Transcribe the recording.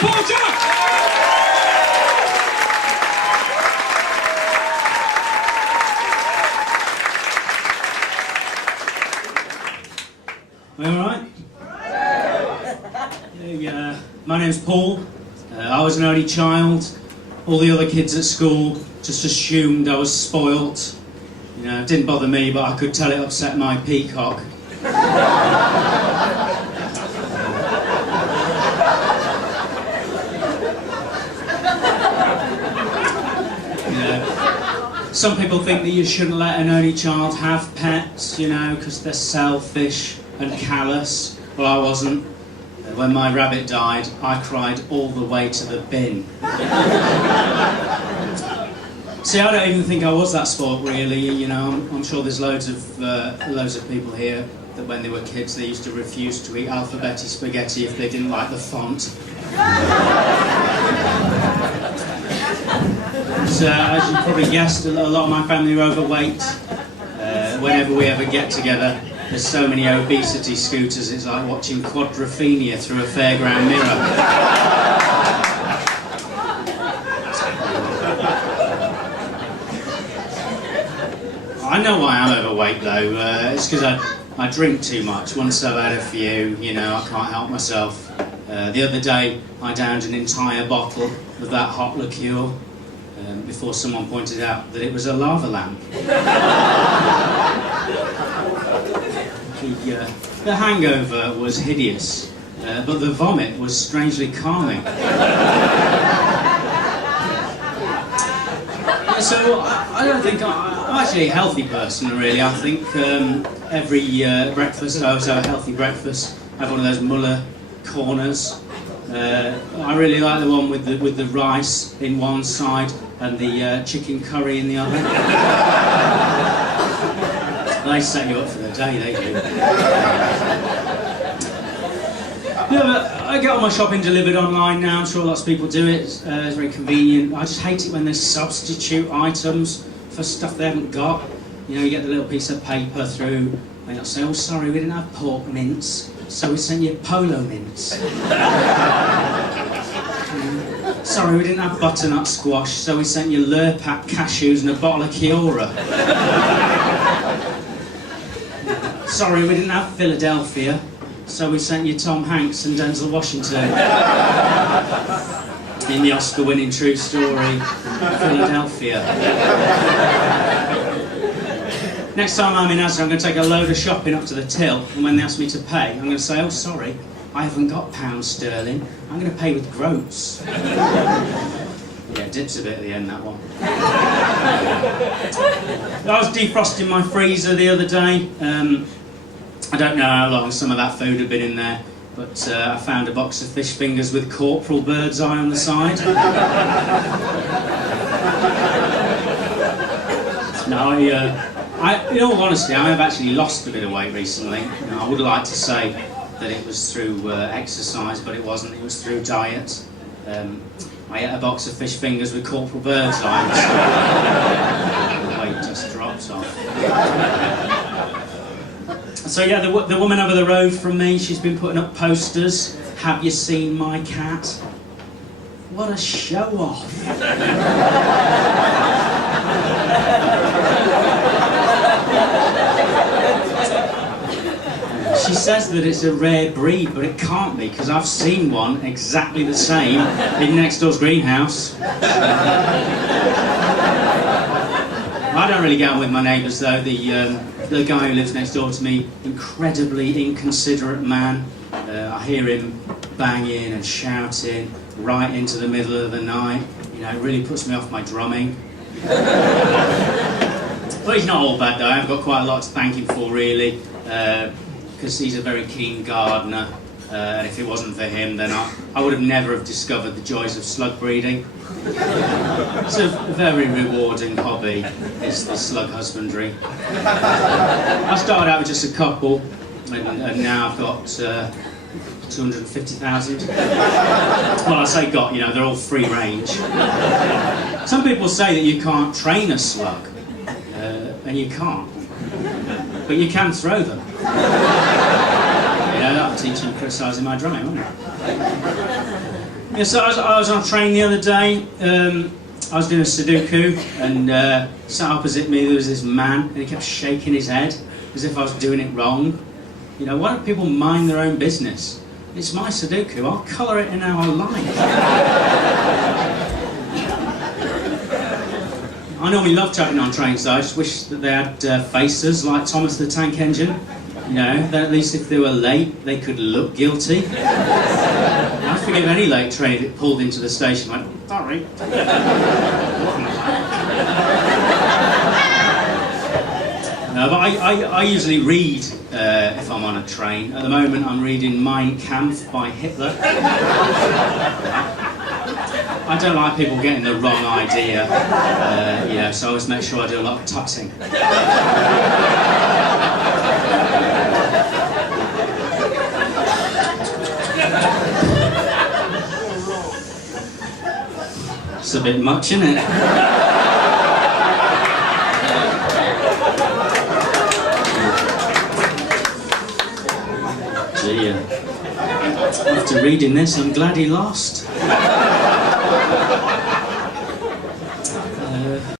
Paul John! Are you alright? My name's Paul. I was an only child. All the other kids at school just assumed I was spoilt. You know, it didn't bother me, but I could tell it upset my peacock. Some people think that you shouldn't let an only child have pets, you know, because they're selfish and callous. Well, I wasn't. When my rabbit died, I cried all the way to the bin. See, I don't even think I was that spoilt, really. You know, I'm sure there's loads of people here that when they were kids they used to refuse to eat alphabetti spaghetti if they didn't like the font. So, as you probably guessed, a lot of my family are overweight. Whenever we ever get together, there's so many obesity scooters, it's like watching quadrophenia through a fairground mirror. I know why I'm overweight though, it's because I drink too much. Once I've had a few, you know, I can't help myself. The other day I downed an entire bottle of that hot liqueur before someone pointed out that it was a lava lamp. The hangover was hideous, but the vomit was strangely calming. So I don't think I'm actually a healthy person, really. I think every breakfast I also have a healthy breakfast. I have one of those Muller corners. I really like the one with the rice in one side and the chicken curry in the other. They set you up for the day, they do. Yeah, but I get all my shopping delivered online now. I'm sure lots of people do it. It's very convenient. I just hate it when there's substitute items for stuff they haven't got. You know, you get the little piece of paper through, and they'll say, "Oh, sorry, we didn't have pork mince, so we sent you polo mince." Sorry, we didn't have butternut squash, so we sent you Lurpak cashews and a bottle of Kiora. Sorry, we didn't have Philadelphia, so we sent you Tom Hanks and Denzel Washington in the Oscar-winning true story, Philadelphia. Next time I'm in Asda, I'm going to take a load of shopping up to the till, and when they ask me to pay, I'm going to say, "Oh, sorry, I haven't got pounds sterling, I'm going to pay with groats." Yeah, dips a bit at the end, that one. I was defrosting my freezer the other day. I don't know how long some of that food had been in there, but I found a box of fish fingers with Corporal Bird's Eye on the side. No, in all honesty, I have actually lost a bit of weight recently. You know, I would like to say that it was through exercise, but it wasn't. It was through diet. I ate a box of fish fingers with Corporal Bird's Eye. The weight just drops off. So yeah, the woman over the road from me, she's been putting up posters. "Have you seen my cat?" What a show-off! She says that it's a rare breed, but it can't be, because I've seen one exactly the same in next door's greenhouse. I don't really get on with my neighbours though. The guy who lives next door to me, incredibly inconsiderate man. I hear him banging and shouting right into the middle of the night. You know, it really puts me off my drumming. But he's not all bad though. I've got quite a lot to thank him for, really. Because he's a very keen gardener, and if it wasn't for him, then I would have never have discovered the joys of slug breeding. It's a very rewarding hobby, is the slug husbandry. I started out with just a couple, and now I've got 250,000. Well, I say got, you know, they're all free range. Some people say that you can't train a slug, and you can't. But you can throw them. Yeah, that'll teach you criticising my drumming, won't it? Yeah, so I was on a train the other day. I was doing a Sudoku, and sat opposite me there was this man, and he kept shaking his head as if I was doing it wrong. You know, why don't people mind their own business? It's my Sudoku, I'll colour it in how I like. I normally love chatting on trains though, I just wish that they had faces like Thomas the Tank Engine. You know, then at least if they were late, they could look guilty. I'd forgive any late train if it pulled into the station like, sorry. No, but I usually read if I'm on a train. At the moment I'm reading Mein Kampf by Hitler. I don't like people getting the wrong idea, you know, so I always make sure I do a lot of tutting. It's a bit much, isn't it? Dear. After reading this, I'm glad he lost.